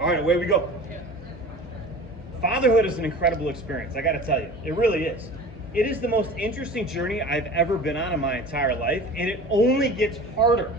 All right, away we go. Fatherhood is an incredible experience, I gotta tell you. It really is. It is the most interesting journey I've ever been on in my entire life, and it only gets harder.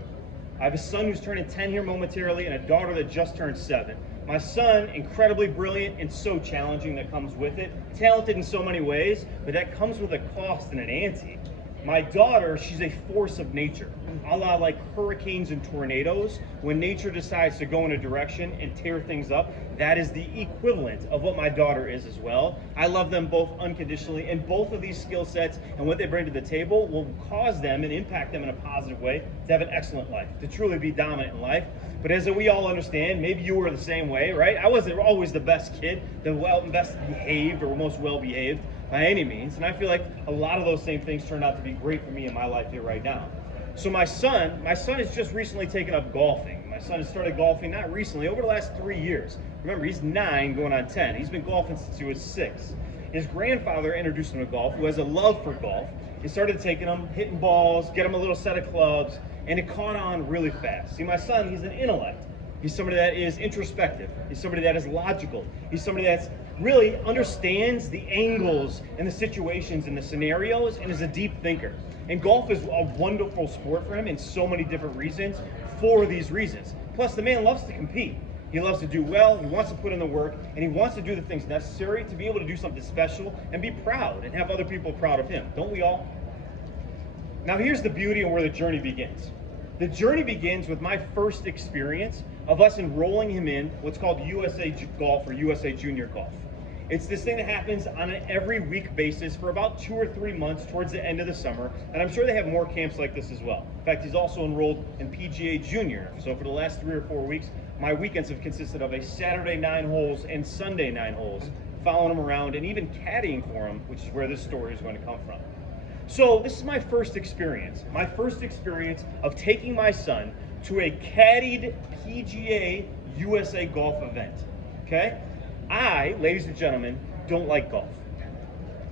I have a son who's turning 10 here momentarily and a daughter that just turned 7. My son, incredibly brilliant and so challenging that comes with it. Talented in so many ways, but that comes with a cost and an ante. My daughter, she's a force of nature, a la like hurricanes and tornadoes. When nature decides to go in a direction and tear things up, that is the equivalent of what my daughter is as well. I love them both unconditionally, and both of these skill sets and what they bring to the table will cause them and impact them in a positive way to have an excellent life, to truly be dominant in life. But as we all understand, maybe you were the same way, right? I wasn't always the best kid, the best behaved or most well behaved by any means, and I feel like a lot of those same things turned out to be great for me in my life here right now. So my son has just recently taken up golfing. My son has started golfing not recently, over the last 3 years. Remember, he's 9 going on 10. He's been golfing since he was 6. His grandfather introduced him to golf, who has a love for golf. He started taking him, hitting balls, get him a little set of clubs, and it caught on really fast. See, my son, he's an intellect. He's somebody that is introspective. He's somebody that is logical. He's somebody that's really understands the angles and the situations and the scenarios and is a deep thinker. And golf is a wonderful sport for him in so many different reasons for these reasons. Plus, the man loves to compete. He loves to do well, he wants to put in the work, and he wants to do the things necessary to be able to do something special and be proud and have other people proud of him. Don't we all? Now here's the beauty and where the journey begins. The journey begins with my first experience of us enrolling him in what's called USA Golf or USA Junior Golf. It's this thing that happens on an every week basis for about 2 or 3 months towards the end of the summer, and I'm sure they have more camps like this as well. In fact, he's also enrolled in PGA Junior, so for the last 3 or 4 weeks, my weekends have consisted of a Saturday 9 holes and Sunday 9 holes, following him around and even caddying for him, which is where this story is going to come from. So this is my first experience of taking my son to a caddied PGA USA golf event, okay? I, ladies and gentlemen, don't like golf.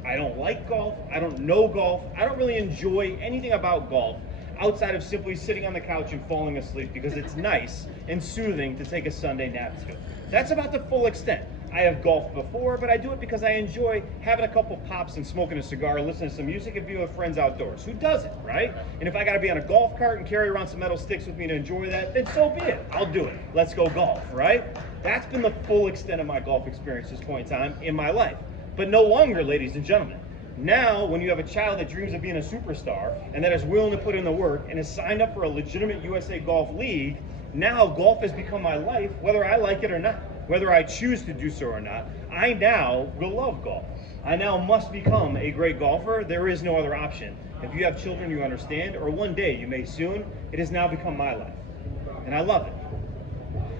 I don't like golf, I don't know golf, I don't really enjoy anything about golf outside of simply sitting on the couch and falling asleep because it's nice and soothing to take a Sunday nap to. That's about the full extent. I have golfed before, but I do it because I enjoy having a couple pops and smoking a cigar, listening to some music, and being with friends outdoors. Who doesn't, right? And if I got to be on a golf cart and carry around some metal sticks with me to enjoy that, then so be it. I'll do it. Let's go golf, right? That's been the full extent of my golf experience at this point in time in my life. But no longer, ladies and gentlemen. Now, when you have a child that dreams of being a superstar and that is willing to put in the work and is signed up for a legitimate USA Golf League, now golf has become my life, whether I like it or not. Whether I choose to do so or not, I now will love golf. I now must become a great golfer. There is no other option. If you have children, you understand, or one day you may soon, it has now become my life. And I love it.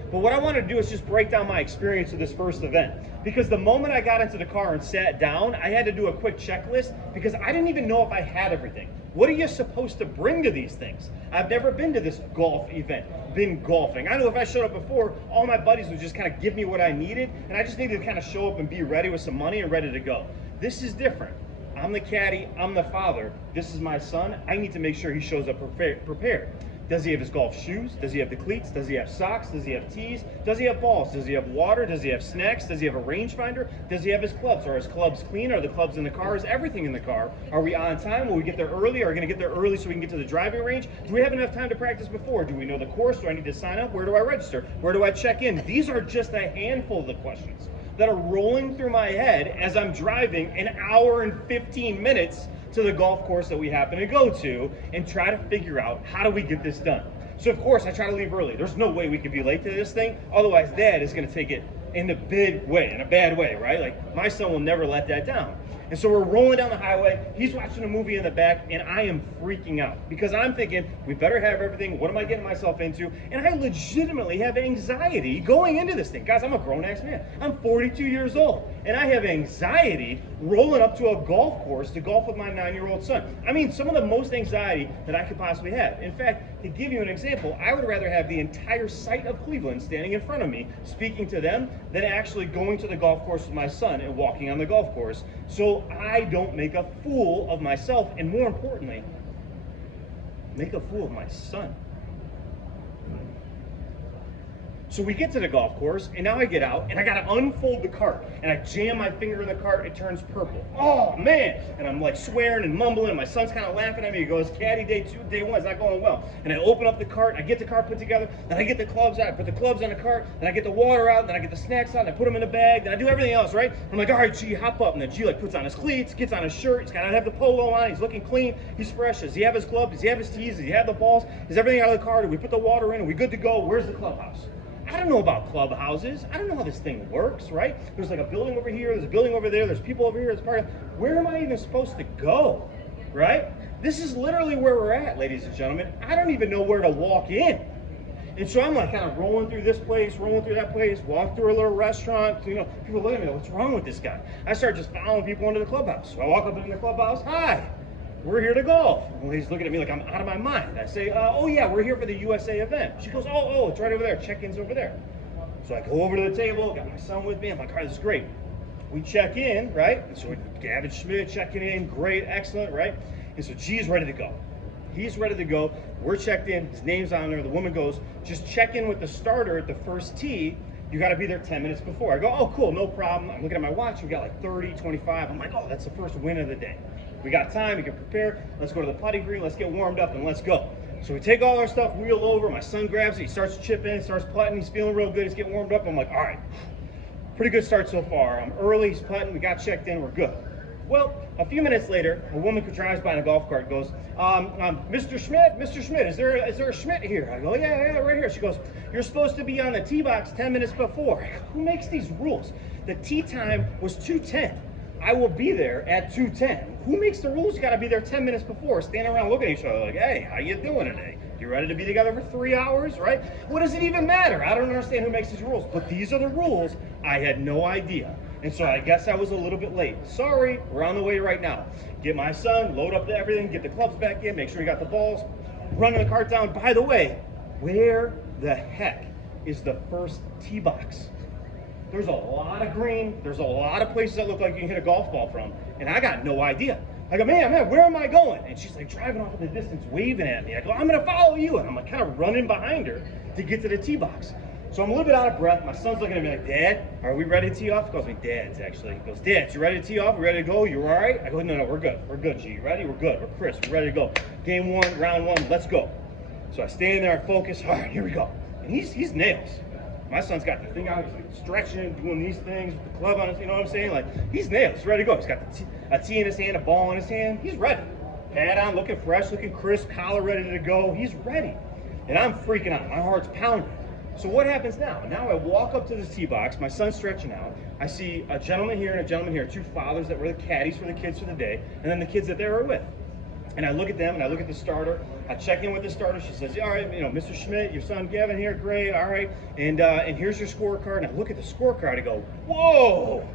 But what I want to do is just break down my experience of this first event. Because the moment I got into the car and sat down, I had to do a quick checklist because I didn't even know if I had everything. What are you supposed to bring to these things? I've never been to this golf event, been golfing. I know if I showed up before, all my buddies would just kind of give me what I needed, and I just needed to kind of show up and be ready with some money and ready to go. This is different. I'm the caddy, I'm the father. This is my son. I need to make sure he shows up prepared. Does he have his golf shoes? Does he have the cleats? Does he have socks? Does he have tees? Does he have balls? Does he have water? Does he have snacks? Does he have a rangefinder? Does he have his clubs? Are his clubs clean? Are the clubs in the car? Is everything in the car? Are we on time? Will we get there early? Are we going to get there early so we can get to the driving range? Do we have enough time to practice before? Do we know the course? Do I need to sign up? Where do I register? Where do I check in? These are just a handful of the questions that are rolling through my head as I'm driving an hour and 15 minutes to the golf course that we happen to go to and try to figure out how do we get this done. So of course I try to leave early. There's no way we could be late to this thing. Otherwise Dad is going to take it in a big way, in a bad way, right? Like my son will never let that down. And so we're rolling down the highway. He's watching a movie in the back, and I am freaking out because I'm thinking, we better have everything. What am I getting myself into? And I legitimately have anxiety going into this thing. Guys, I'm a grown-ass man. I'm 42 years old, and I have anxiety rolling up to a golf course to golf with my 9-year-old son. I mean, some of the most anxiety that I could possibly have. In fact, to give you an example, I would rather have the entire site of Cleveland standing in front of me, speaking to them, than actually going to the golf course with my son and walking on the golf course. So I don't make a fool of myself, and more importantly, make a fool of my son. So we get to the golf course, and now I get out, and I gotta unfold the cart, and I jam my finger in the cart, it turns purple. Oh man! And I'm like swearing and mumbling, and my son's kind of laughing at me. He goes, Caddy, day 2, day 1, it's not going well. And I open up the cart, I get the cart put together, then I get the clubs out, I put the clubs on the cart, then I get the water out, then I get the snacks out, and I put them in the bag, then I do everything else, right? I'm like, all right, G, hop up. And then G like puts on his cleats, gets on his shirt, he's gotta have the polo on, he's looking clean, he's fresh. Does he have his clubs? Does he have his tees? Does he have the balls? Is everything out of the cart? Do we put the water in? Are we good to go? Where's the clubhouse? I don't know about clubhouses. I don't know how this thing works, right? There's like a building over here, there's a building over there, there's people over here, there's part of, where am I even supposed to go, right? This is literally where we're at, ladies and gentlemen. I don't even know where to walk in. And so I'm like kind of rolling through this place, rolling through that place, walk through a little restaurant, you know, people look at me like, what's wrong with this guy? I start just following people into the clubhouse. So I walk up in the clubhouse, hi. We're here to golf. Well, he's looking at me like I'm out of my mind. I say, oh yeah, we're here for the USA event. She goes, oh, it's right over there. Check-in's over there. So I go over to the table, got my son with me. I'm like, all right, this is great. We check in, right? And so Gavin Schmidt checking in, great, excellent, right? And so G's ready to go. He's ready to go. We're checked in. His name's on there. The woman goes, just check in with the starter at the first tee. You got to be there 10 minutes before. I go, oh, cool, no problem. I'm looking at my watch. We got like 30, 25. I'm like, oh, that's the first win of the day. We got time, we can prepare. Let's go to the putting green, let's get warmed up, and let's go. So we take all our stuff, wheel over, my son grabs it, he starts chipping, starts putting, he's feeling real good, he's getting warmed up. I'm like, all right, pretty good start so far. I'm early, he's putting, we got checked in, we're good. Well, a few minutes later, a woman who drives by in a golf cart goes, Mr. Schmidt, is there a Schmidt here? I go, yeah, right here. She goes, you're supposed to be on the tee box 10 minutes before. I go, who makes these rules? The tee time was 2:10. I will be there at 2:10. Who makes the rules? You gotta be there 10 minutes before, standing around looking at each other like, hey, how you doing today? You ready to be together for 3 hours, right? What does it even matter? I don't understand who makes these rules, but these are the rules. I had no idea. And so I guess I was a little bit late. Sorry, we're on the way right now. Get my son, load up everything, get the clubs back in, make sure you got the balls, running the cart down. By the way, where the heck is the first tee box? There's a lot of green, there's a lot of places that look like you can hit a golf ball from, and I got no idea. I go, man, where am I going? And she's like driving off in the distance, waving at me. I go, I'm gonna follow you. And I'm like kind of running behind her to get to the tee box. So I'm a little bit out of breath. My son's looking at me like, Dad, are we ready to tee off? He calls me Dads, actually. He goes, Dad, you ready to tee off? We ready to go? You all right? I go, no, we're good. We're good, G. You ready? We're good. We're crisp. We're ready to go. Game 1, round 1, let's go. So I stand there and focus. All right, here we go. And he's nails. My son's got the thing out, he's like stretching, doing these things with the club on his, you know what I'm saying? Like, he's nails, he's ready to go. He's got a tee in his hand, a ball in his hand, he's ready. Pad on, looking fresh, looking crisp, collar ready to go, he's ready. And I'm freaking out, my heart's pounding. So what happens now? Now I walk up to the tee box, my son's stretching out, I see a gentleman here and a gentleman here, 2 fathers that were the caddies for the kids for the day, and then the kids that they were with. And I look at them and I look at the starter. I check in with the starter. She says, yeah, all right, you know, Mr. Schmidt, your son Gavin here, great, all right. And here's your scorecard. And I look at the scorecard. I go, whoa.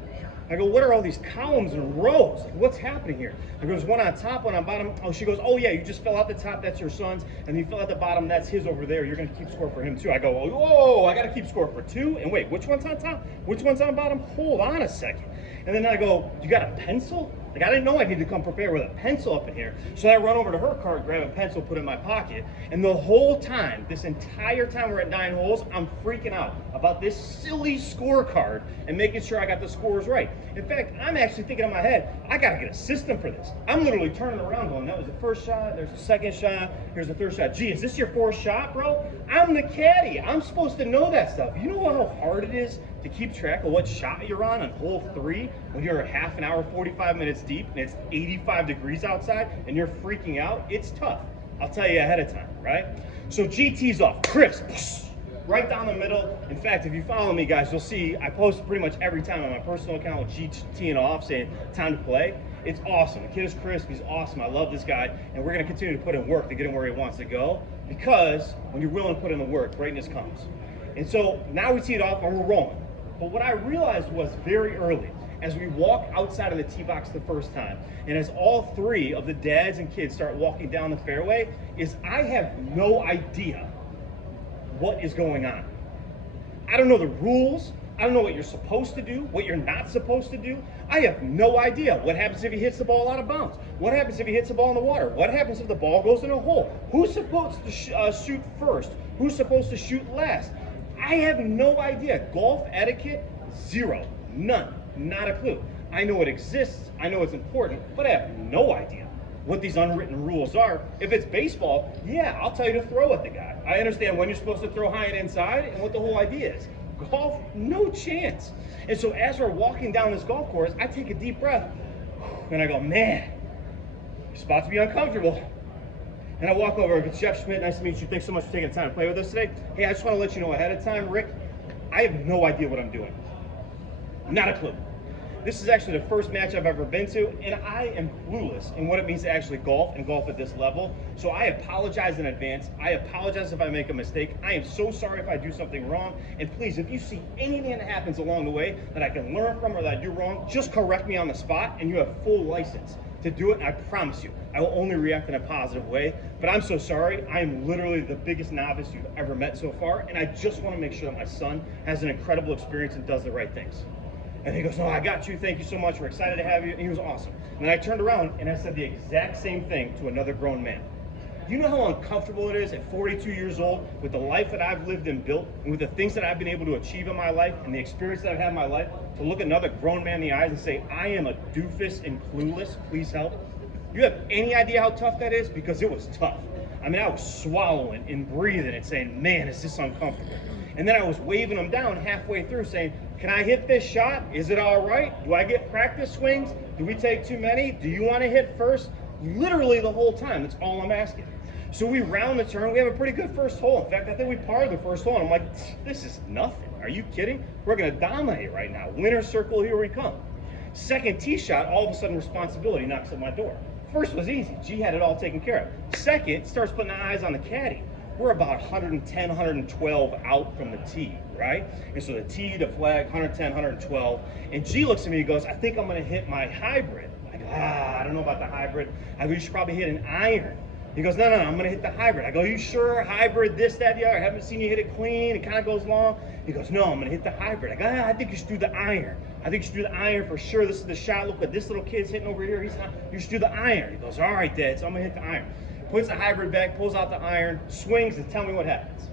I go, what are all these columns and rows? Like, what's happening here? I go, there's one on top, one on bottom. Oh, she goes, oh yeah, you just fill out the top, that's your son's. And you fill out the bottom, that's his over there. You're gonna keep score for him too. I go, whoa, I gotta keep score for 2? And wait, which one's on top? Which one's on bottom? Hold on a second. And then I go, you got a pencil? Like, I didn't know I needed to come prepared with a pencil up in here. So I run over to her cart, grab a pencil, put it in my pocket. And the whole time, this entire time we're at 9 holes, I'm freaking out about this silly scorecard and making sure I got the scores right. In fact, I'm actually thinking in my head, I gotta get a system for this. I'm literally turning around going, that was the first shot, there's the second shot, here's the third shot. Gee, is this your 4th shot, bro? I'm the caddy. I'm supposed to know that stuff. You know how hard it is to keep track of what shot you're on hole 3 when you're a half an hour, 45 minutes deep and it's 85 degrees outside and you're freaking out? It's tough. I'll tell you ahead of time, right? So GT's off, crisp, right down the middle. In fact, if you follow me, guys, you'll see I post pretty much every time on my personal account with GT and off saying time to play. It's awesome. The kid is crisp. He's awesome. I love this guy. And we're going to continue to put in work to get him where he wants to go, because when you're willing to put in the work, greatness comes. And so now we tee it off and we're rolling. But what I realized was very early, as we walk outside of the tee box the first time, and as all 3 of the dads and kids start walking down the fairway, is I have no idea what is going on. I don't know the rules. I don't know what you're supposed to do, what you're not supposed to do. I have no idea. What happens if he hits the ball out of bounds? What happens if he hits the ball in the water? What happens if the ball goes in a hole? Who's supposed to shoot first? Who's supposed to shoot last? I have no idea. Golf etiquette, zero, none, not a clue. I know it exists, I know it's important, but I have no idea what these unwritten rules are. If it's baseball, yeah, I'll tell you to throw at the guy. I understand when you're supposed to throw high and inside and what the whole idea is. Golf, no chance. And so as we're walking down this golf course, I take a deep breath and I go, man, it's about to be uncomfortable. And I walk over, Jeff Schmidt, nice to meet you. Thanks so much for taking the time to play with us today. Hey, I just want to let you know ahead of time, Rick, I have no idea what I'm doing. Not a clue. This is actually the first match I've ever been to, and I am clueless in what it means to actually golf and golf at this level. So I apologize in advance. I apologize if I make a mistake. I am so sorry if I do something wrong. And please, if you see anything that happens along the way that I can learn from or that I do wrong, just correct me on the spot, and you have full license to do it. And I promise you, I will only react in a positive way. But I'm so sorry. I am literally the biggest novice you've ever met so far, and I just want to make sure that my son has an incredible experience and does the right things. And he goes, no, I got you. Thank you so much. We're excited to have you. And he was awesome. And then I turned around and I said the exact same thing to another grown man. You know how uncomfortable it is at 42 years old with the life that I've lived and built and with the things that I've been able to achieve in my life and the experience that I've had in my life to look another grown man in the eyes and say, I am a doofus and clueless. Please help. You have any idea how tough that is? Because it was tough. I mean, I was swallowing and breathing and saying, man, is this uncomfortable? And then I was waving them down halfway through saying, can I hit this shot? Is it all right? Do I get practice swings? Do we take too many? Do you want to hit first? Literally the whole time. That's all I'm asking. So we round the turn. We have a pretty good first hole. In fact, I think we parred the first hole. And I'm like, this is nothing. Are you kidding? We're going to dominate right now. Winner's circle, here we come. Second tee shot, all of a sudden responsibility knocks at my door. First was easy. G had it all taken care of. Second, starts putting the eyes on the caddy. We're about 110, 112 out from the tee, right? And so the tee, the flag, 110, 112. And G looks at me and goes, I think I'm going to hit my hybrid. I go, I don't know about the hybrid. I go, you should probably hit an iron. He goes, no, I'm going to hit the hybrid. I go, you sure? Hybrid, this, that, the other. I haven't seen you hit it clean. It kind of goes long. He goes, no, I'm going to hit the hybrid. I go, I think you should do the iron. I think you should do the iron for sure. This is the shot. Look what this little kid's hitting over here. You should do the iron. He goes, all right, Dad, so I'm going to hit the iron. Puts the hybrid back, pulls out the iron, swings, and tell me what happens.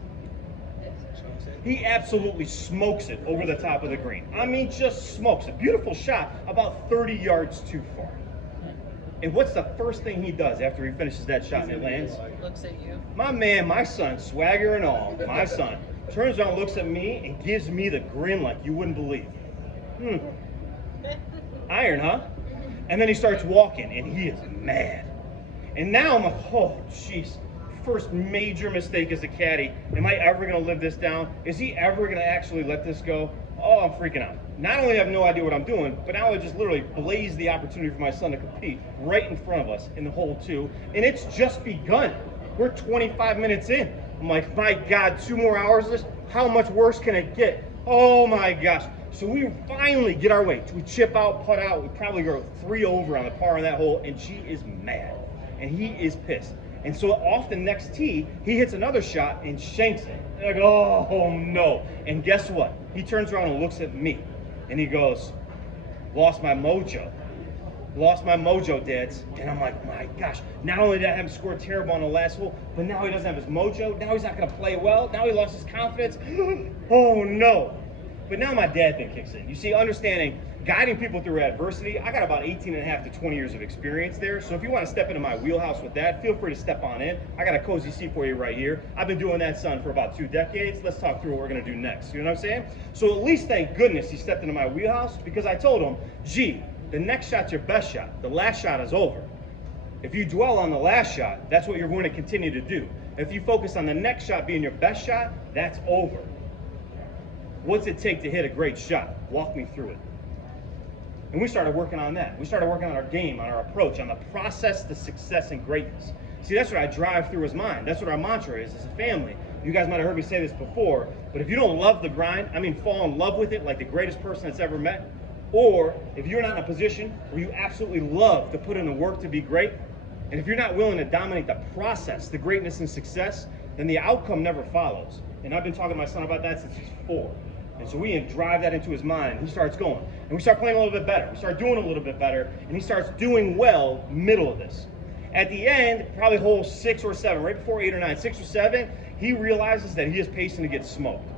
He absolutely smokes it over the top of the green. I mean, just smokes it. Beautiful shot, about 30 yards too far. And what's the first thing he does after he finishes that shot and it lands? Looks at you. My man, my son, swagger and all, my son, turns around, looks at me, and gives me the grin like you wouldn't believe. Iron, huh? And then he starts walking, and he is mad. And now I'm like, oh, jeez. First major mistake as a caddy. Am I ever going to live this down? Is he ever going to actually let this go? Oh, I'm freaking out. Not only have I no idea what I'm doing, but now I just literally blazed the opportunity for my son to compete right in front of us in the hole 2. And it's just begun. We're 25 minutes in. I'm like, my God, 2 more hours of this? How much worse can it get? Oh my gosh. So we finally get our way. We chip out, putt out. We probably go 3 over on the par on that hole, and she is mad. And he is pissed. And so off the next tee, he hits another shot and shanks it. And I go, oh no. And guess what? He turns around and looks at me. And he goes, lost my mojo. Lost my mojo, Dads. And I'm like, my gosh. Not only did I have him score terrible on the last hole, but now he doesn't have his mojo. Now he's not going to play well. Now he lost his confidence. Oh no. But now my dad thing kicks in. You see, understanding, guiding people through adversity, I got about 18 and a half to 20 years of experience there. So if you want to step into my wheelhouse with that, feel free to step on in. I got a cozy seat for you right here. I've been doing that, son, for about 2 decades. Let's talk through what we're going to do next. You know what I'm saying? So at least thank goodness he stepped into my wheelhouse, because I told him, gee, the next shot's your best shot. The last shot is over. If you dwell on the last shot, that's what you're going to continue to do. If you focus on the next shot being your best shot, that's over. What's it take to hit a great shot? Walk me through it. And we started working on that. We started working on our game, on our approach, on the process to success and greatness. See, that's what I drive through his mind. That's what our mantra is as a family. You guys might have heard me say this before, but if you don't love the grind, I mean fall in love with it like the greatest person that's ever met, or if you're not in a position where you absolutely love to put in the work to be great, and if you're not willing to dominate the process, the greatness and success, then the outcome never follows. And I've been talking to my son about that since he's 4. And so we drive that into his mind. He starts going. And we start playing a little bit better. We start doing a little bit better. And he starts doing well middle of this. At the end, probably hole 6 or 7, right before 8 or 9, 6 or 7, he realizes that he is pacing to get smoked.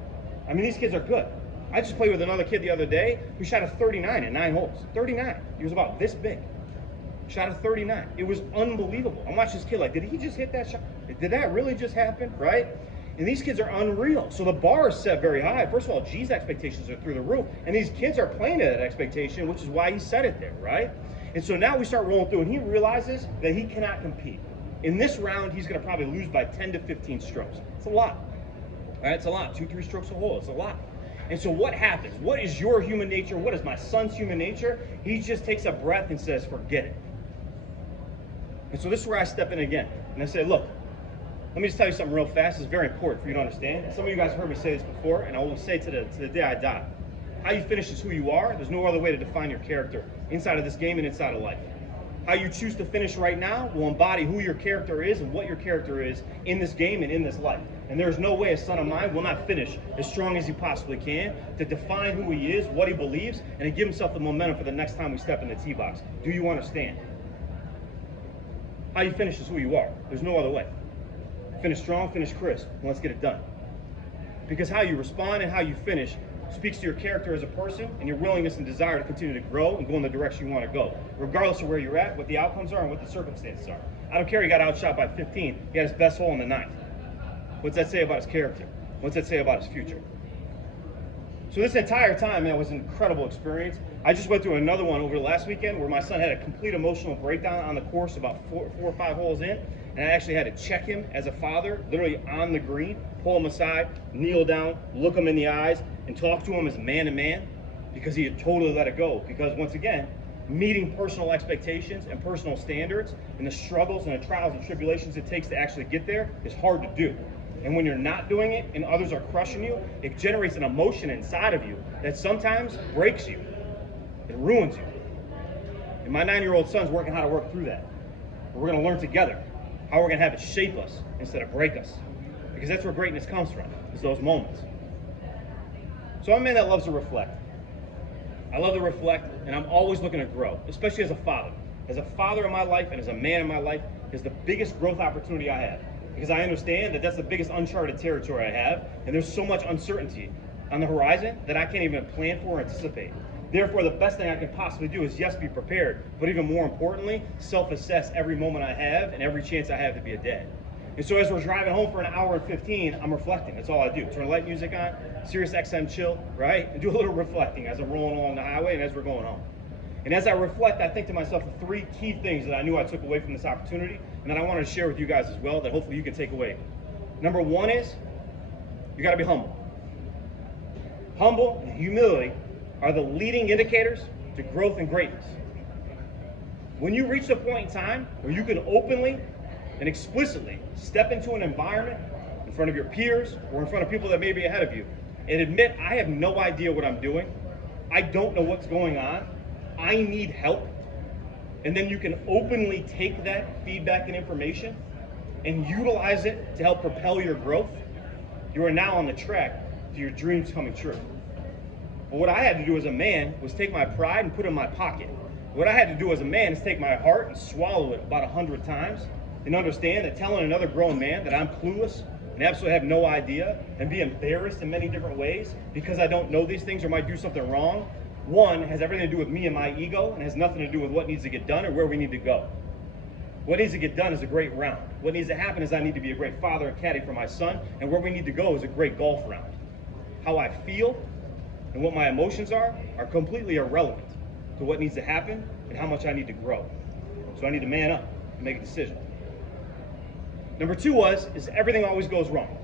I mean, these kids are good. I just played with another kid the other day who shot a 39 in 9 holes. 39. He was about this big. Shot a 39. It was unbelievable. I'm watching this kid like, did he just hit that shot? Did that really just happen, right? And these kids are unreal. So the bar is set very high. First of all, G's expectations are through the roof. And these kids are playing at that expectation, which is why he set it there, right? And so now we start rolling through, and he realizes that he cannot compete. In this round, he's going to probably lose by 10 to 15 strokes. It's a lot. All right, it's a lot. 2-3 strokes a hole. It's a lot. And so what happens? What is your human nature? What is my son's human nature? He just takes a breath and says, forget it. And so this is where I step in again. And I say, look, let me just tell you something real fast. It's very important for you to understand. And some of you guys have heard me say this before, and I will say to the day I die. How you finish is who you are. There's no other way to define your character inside of this game and inside of life. How you choose to finish right now will embody who your character is and what your character is in this game and in this life. And there's no way a son of mine will not finish as strong as he possibly can to define who he is, what he believes, and to give himself the momentum for the next time we step in the tee box. Do you understand? How you finish is who you are. There's no other way. Finish strong, finish crisp, and let's get it done. Because how you respond and how you finish speaks to your character as a person and your willingness and desire to continue to grow and go in the direction you want to go, regardless of where you're at, what the outcomes are, and what the circumstances are. I don't care he got outshot by 15. He had his best hole in the 9th. What's that say about his character? What's that say about his future? So this entire time, man, was an incredible experience. I just went through another one over the last weekend where my son had a complete emotional breakdown on the course about four or five holes in. And I actually had to check him as a father, literally on the green, pull him aside, kneel down, look him in the eyes, and talk to him as man to man, because he had totally let it go. Because once again, meeting personal expectations and personal standards and the struggles and the trials and tribulations it takes to actually get there is hard to do. And when you're not doing it and others are crushing you, it generates an emotion inside of you that sometimes breaks you. It ruins you. And my 9-year-old son's working how to work through that. We're going to learn together how we're going to have it shape us instead of break us. Because that's where greatness comes from, is those moments. So I'm a man that loves to reflect. I love to reflect, and I'm always looking to grow, especially as a father. As a father in my life and as a man in my life is the biggest growth opportunity I have. Because I understand that that's the biggest uncharted territory I have, and there's so much uncertainty on the horizon that I can't even plan for or anticipate. Therefore, the best thing I can possibly do is, yes, be prepared, but even more importantly, self-assess every moment I have and every chance I have to be a dad. And so as we're driving home for an hour and 15, I'm reflecting. That's all I do. Turn light music on, Sirius XM chill, right? And do a little reflecting as I'm rolling along the highway and as we're going home. And as I reflect, I think to myself the 3 key things that I knew I took away from this opportunity and that I wanted to share with you guys as well that hopefully you can take away. Number 1 is, you gotta be humble. Humble and humility are the leading indicators to growth and greatness. When you reach a point in time where you can openly and explicitly step into an environment in front of your peers or in front of people that may be ahead of you and admit, I have no idea what I'm doing, I don't know what's going on, I need help, and then you can openly take that feedback and information and utilize it to help propel your growth, you are now on the track to your dreams coming true. But what I had to do as a man was take my pride and put it in my pocket. What I had to do as a man is take my heart and swallow it about 100 times and understand that telling another grown man that I'm clueless and absolutely have no idea and be embarrassed in many different ways because I don't know these things or might do something wrong, 1, has everything to do with me and my ego and has nothing to do with what needs to get done or where we need to go. What needs to get done is a great round. What needs to happen is I need to be a great father and caddy for my son, and where we need to go is a great golf round. How I feel and what my emotions are completely irrelevant to what needs to happen and how much I need to grow. So I need to man up and make a decision. Number 2 is everything always goes wrong.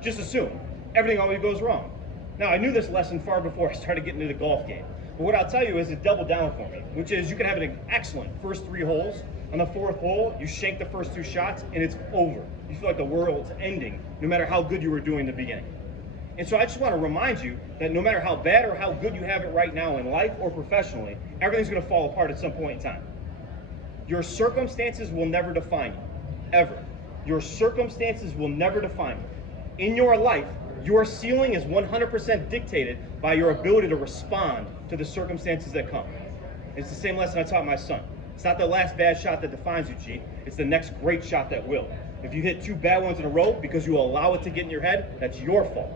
Just assume everything always goes wrong. Now, I knew this lesson far before I started getting into the golf game. But what I'll tell you is it doubled down for me, which is you can have an excellent first 3 holes. On the 4th hole, you shank the first 2 shots and it's over. You feel like the world's ending, no matter how good you were doing in the beginning. And so I just want to remind you that no matter how bad or how good you have it right now in life or professionally, everything's going to fall apart at some point in time. Your circumstances will never define you, ever. Your circumstances will never define you. In your life, your ceiling is 100% dictated by your ability to respond to the circumstances that come. It's the same lesson I taught my son. It's not the last bad shot that defines you, G. It's the next great shot that will. If you hit 2 bad ones in a row because you allow it to get in your head, that's your fault.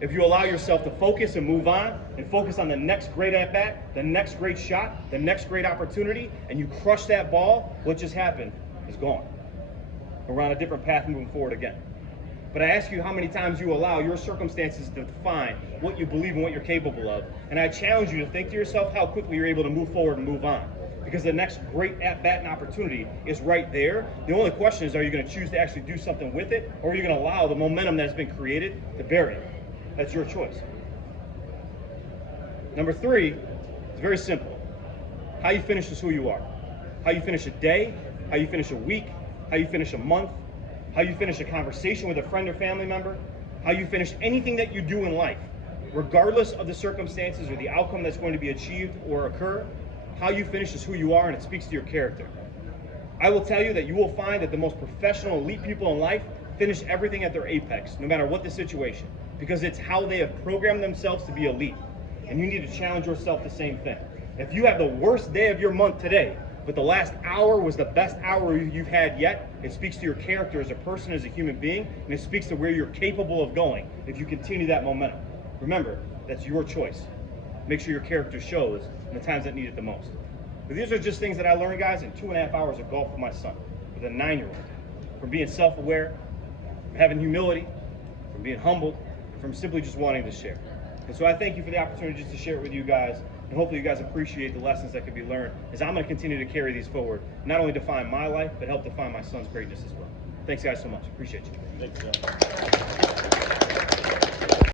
If you allow yourself to focus and move on and focus on the next great at-bat, the next great shot, the next great opportunity, and you crush that ball, what just happened is gone. We're on a different path moving forward again. But I ask you how many times you allow your circumstances to define what you believe and what you're capable of. And I challenge you to think to yourself how quickly you're able to move forward and move on. Because the next great at-bat and opportunity is right there. The only question is, are you going to choose to actually do something with it, or are you going to allow the momentum that has been created to bury it? That's your choice. Number 3, it's very simple. How you finish is who you are. How you finish a day, how you finish a week, how you finish a month, how you finish a conversation with a friend or family member, how you finish anything that you do in life, regardless of the circumstances or the outcome that's going to be achieved or occur. How you finish is who you are, and it speaks to your character. I will tell you that you will find that the most professional, elite people in life finish everything at their apex, no matter what the situation, because it's how they have programmed themselves to be elite. And you need to challenge yourself the same thing. If you have the worst day of your month today, but the last hour was the best hour you've had yet, it speaks to your character as a person, as a human being, and it speaks to where you're capable of going if you continue that momentum. Remember, that's your choice. Make sure your character shows in the times that need it the most. But these are just things that I learned, guys, in 2.5 hours of golf with my son, with a 9-year-old. From being self-aware, from having humility, from being humbled, from simply just wanting to share. And so I thank you for the opportunity just to share it with you guys, and hopefully you guys appreciate the lessons that can be learned, as I'm going to continue to carry these forward, not only define my life, but help define my son's greatness as well. Thanks, guys, so much. Appreciate you. Thanks, John.